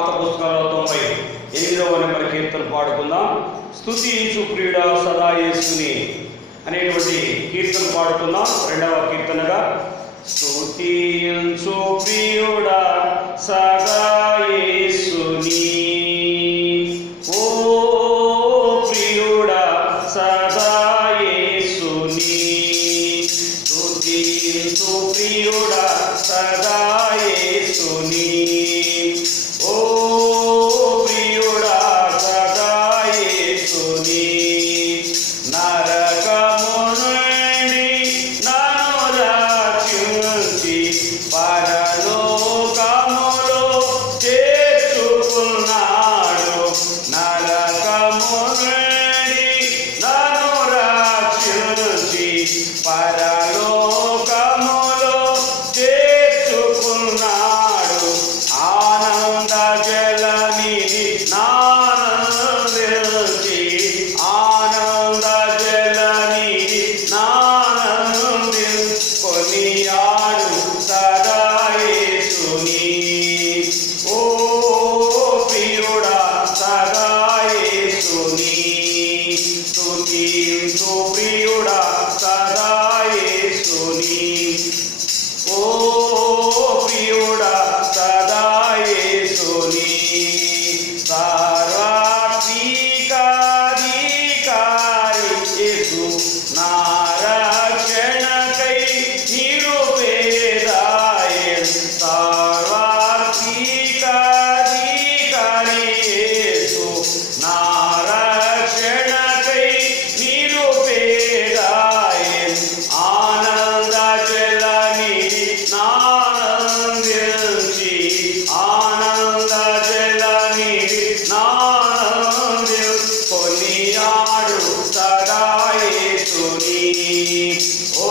పాత పుస్తకాల్లో 98వ నెంబర్ కీర్తన పాడుకుందాం. స్తుతించు ప్రియుడా సదా యేసుని అనేటువంటి కీర్తన పాడుకుందాం. 2వ కీర్తనగా స్తుతించు ప్రియుడా సదా యేసుని, ఓ ప్రియుడా సదా యేసుని, స్తుతించు ప్రియుడా సదా యేసుని, ఓ ప్రియుడా సదా యేసుని. నరకము నుండి నన్ను రక్షించి పరలోకములో చేర్చుకున్నాడు. నరకము నుండి నన్ను రక్షించి పరలోకములో చేర్చుకున్నాడు. ఆనంద జలనిధి నానందించి, ఆనంద జలనిధి నానంది కొనియాడు సదా యేసుని, ఓ ప్రియుడా సదా యేసుని. స్తుతించు ప్రియుడా సదా యేసుని, ఓ ప్రియుడా సదా యేసుని. సర్వాధికారి యేసు నా రక్షణకై నిరుపేదాయె. సర్వాధికారి యేసు నా రక్షణకై నిరుపేదాయె. ఆనంద జలనిధి నానందించి, ఆనంద జలనిధి నానంది కొనియాడు సదా యేసుని, ఓ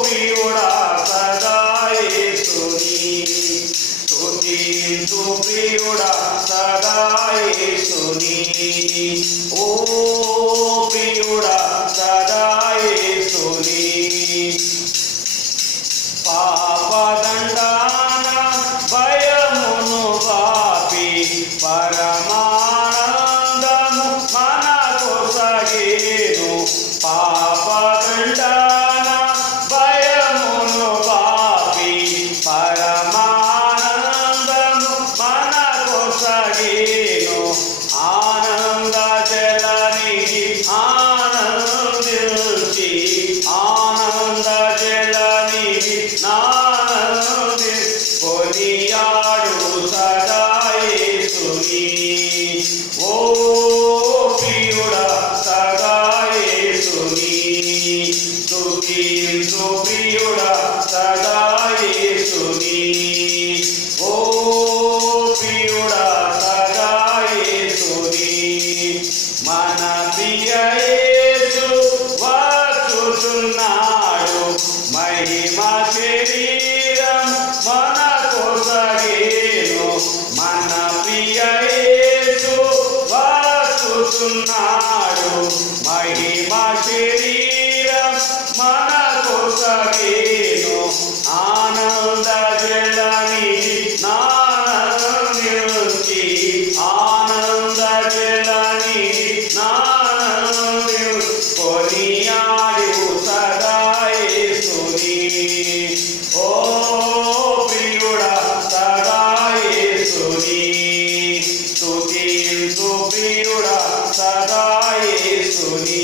ప్రియుడా సదా యేసుని. స్తుతించు ప్రియుడా సదా యేసుని, ఓ ప్రియుడా సదా యేసుని. పాపదండాన భయమును బాపి పరమానందము మనకు సగేను. పాపదండాన భయమును బాపి పరమానందము మనకు సగేను. ఆనంద జలనిధి ఆనందించి, ఆనంద జలనిధి నానంది కొనియాడు సదా యేసుని, ఓ ప్రియుడా సదా యేసుని. స్తుతించు ప్రియుడా సదా యేసుని, ఓ ప్రియుడా సదా యేసుని. మన ప్రియ యేసు వచ్చుచున్నాడు, మహిమ శరీరం మనకు సగేను. మన ప్రియ యేసు వచ్చుచున్నాడు, మహిమ శరీరం మనకు సగేను. ఆనంద జలనిధి నానందించి, ఆనంద జలనిధి నానంది కొనియాడు సదా యేసుని, ఓ ప్రియుడా సదా యేసుని. స్తుతించు ప్రియుడా సదా యేసుని,